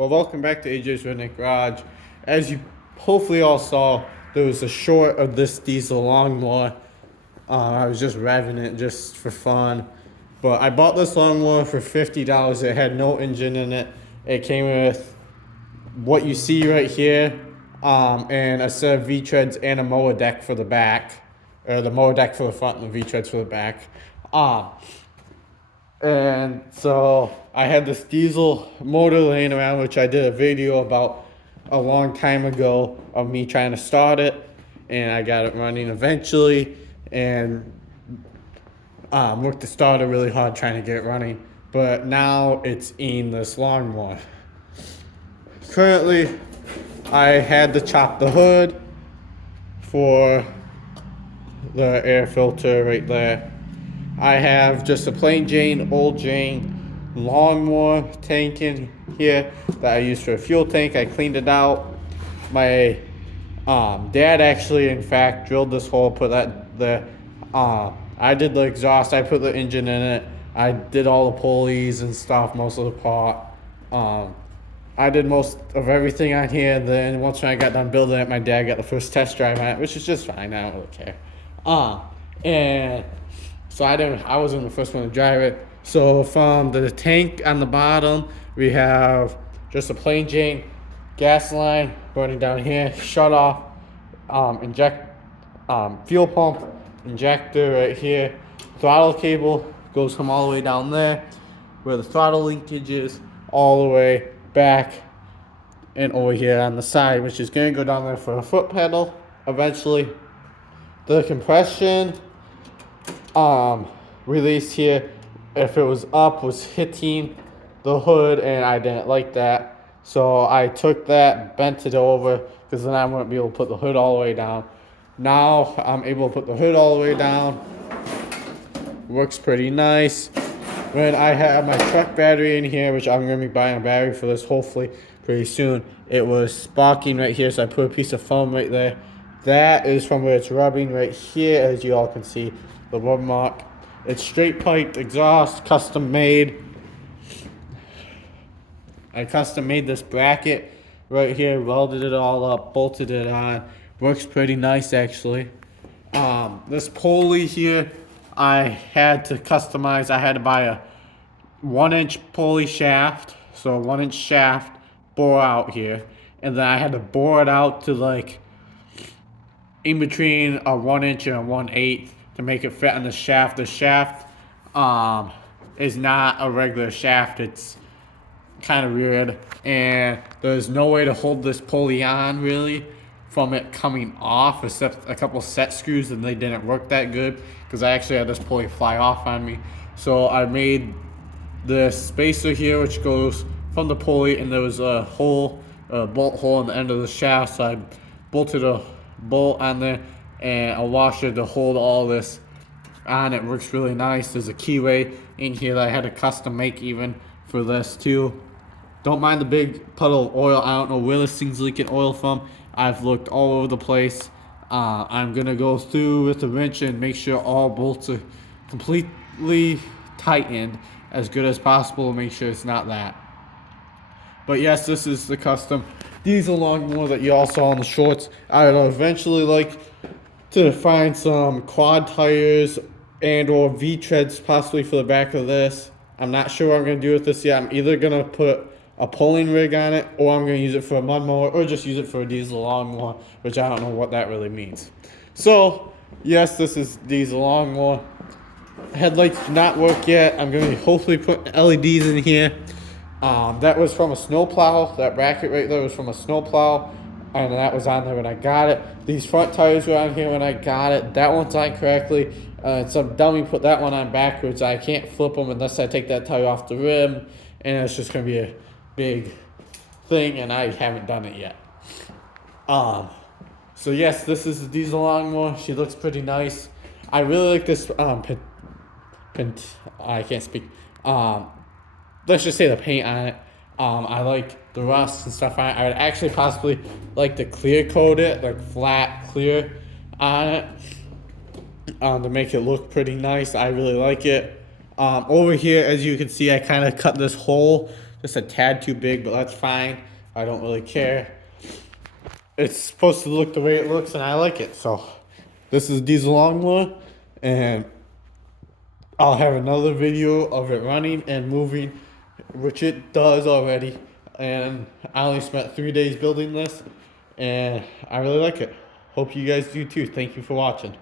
Well, welcome back to AJ's Redneck Garage. As you hopefully all saw, there was a short of this diesel lawnmower. I was just revving it just for fun. But I bought this lawnmower for $50. It had no engine in it. It came with what you see right here, and a set of V-treads and a mower deck for the back. Or the mower deck for the front and the V-treads for the back. And so I had this diesel motor laying around, which I did a video about a long time ago of me trying to start it, and I got it running eventually, and worked the starter really hard trying to get it running. But now it's in this lawnmower. Currently, I had to chop the hood for the air filter right there. I have just a plain Jane, old Jane lawnmower tank in here that I use for a fuel tank. I cleaned it out. My dad actually, in fact, drilled this hole, put that there. I did the exhaust. I put the engine in it. I did all the pulleys and stuff, most of the part. I did most of everything on here. Then once I got done building it, my dad got the first test drive on it, which is just fine. I don't really care. And so I wasn't the first one to drive it. So from the tank on the bottom, we have just a plain Jane gas line running down here, shut off, fuel pump, injector right here. Throttle cable goes from all the way down there, where the throttle linkage is, all the way back and over here on the side, which is gonna go down there for a foot pedal eventually. The compression release here, if it was up, was hitting the hood, and I didn't like that. So I took that, bent it over, because then I wouldn't be able to put the hood all the way down. Now I'm able to put the hood all the way down. Works pretty nice. When I have my truck battery in here, which I'm going to be buying a battery for this hopefully pretty soon, it was sparking right here, so I put a piece of foam right there. That is from where it's rubbing right here, as you all can see, the rub mark. It's straight piped exhaust, custom made. I custom made this bracket right here, welded it all up, bolted it on. Works pretty nice actually. This pulley here, I had to customize. I had to buy a 1-inch pulley shaft, so a 1-inch shaft bore out here, and then I had to bore it out to like in between a 1-inch and a 1/8 to make it fit on the shaft. The shaft is not a regular shaft. It's kind of weird, and there's no way to hold this pulley on really from it coming off except a couple set screws, and they didn't work that good because I actually had this pulley fly off on me. So I made this spacer here which goes from the pulley, and there was a hole, a bolt hole in the end of the shaft, so I bolted a bolt on there and a washer to hold all this on. It works really nice. There's a keyway in here that I had to custom make even for this too. Don't mind the big puddle of oil. I don't know where this thing's leaking oil from. I've looked all over the place. I'm gonna go through with the wrench and make sure all bolts are completely tightened as good as possible to make sure it's not that. But yes, this is the custom diesel lawnmower that you all saw in the shorts. I would eventually like to find some quad tires and or V-treads possibly for the back of this. I'm not sure what I'm going to do with this yet. I'm either going to put a pulling rig on it, or I'm going to use it for a mud mower, or just use it for a diesel lawnmower, which I don't know what that really means. So yes, this is diesel lawnmower. Headlights do not work yet. I'm going to be hopefully putting LEDs in here. That was from a snowplow. That bracket right there was from a snowplow, and that was on there when I got it. These front tires were on here when I got it. That one's on correctly. Some dummy put that one on backwards. I can't flip them unless I take that tire off the rim, and it's just going to be a big thing, and I haven't done it yet. So yes, this is the diesel lawnmower. She looks pretty nice. I really like this I can't speak. Let's just say the paint on it. I like the rust and stuff on it. I would actually possibly like to clear coat it, like flat clear on it, to make it look pretty nice. I really like it. Over here, as you can see, I kind of cut this hole just a tad too big, but that's fine. I don't really care. It's supposed to look the way it looks, and I like it. So this is diesel lawnmower, and I'll have another video of it running and moving, which it does already. And I only spent 3 days building this, and I really like it. Hope you guys do too. Thank you for watching.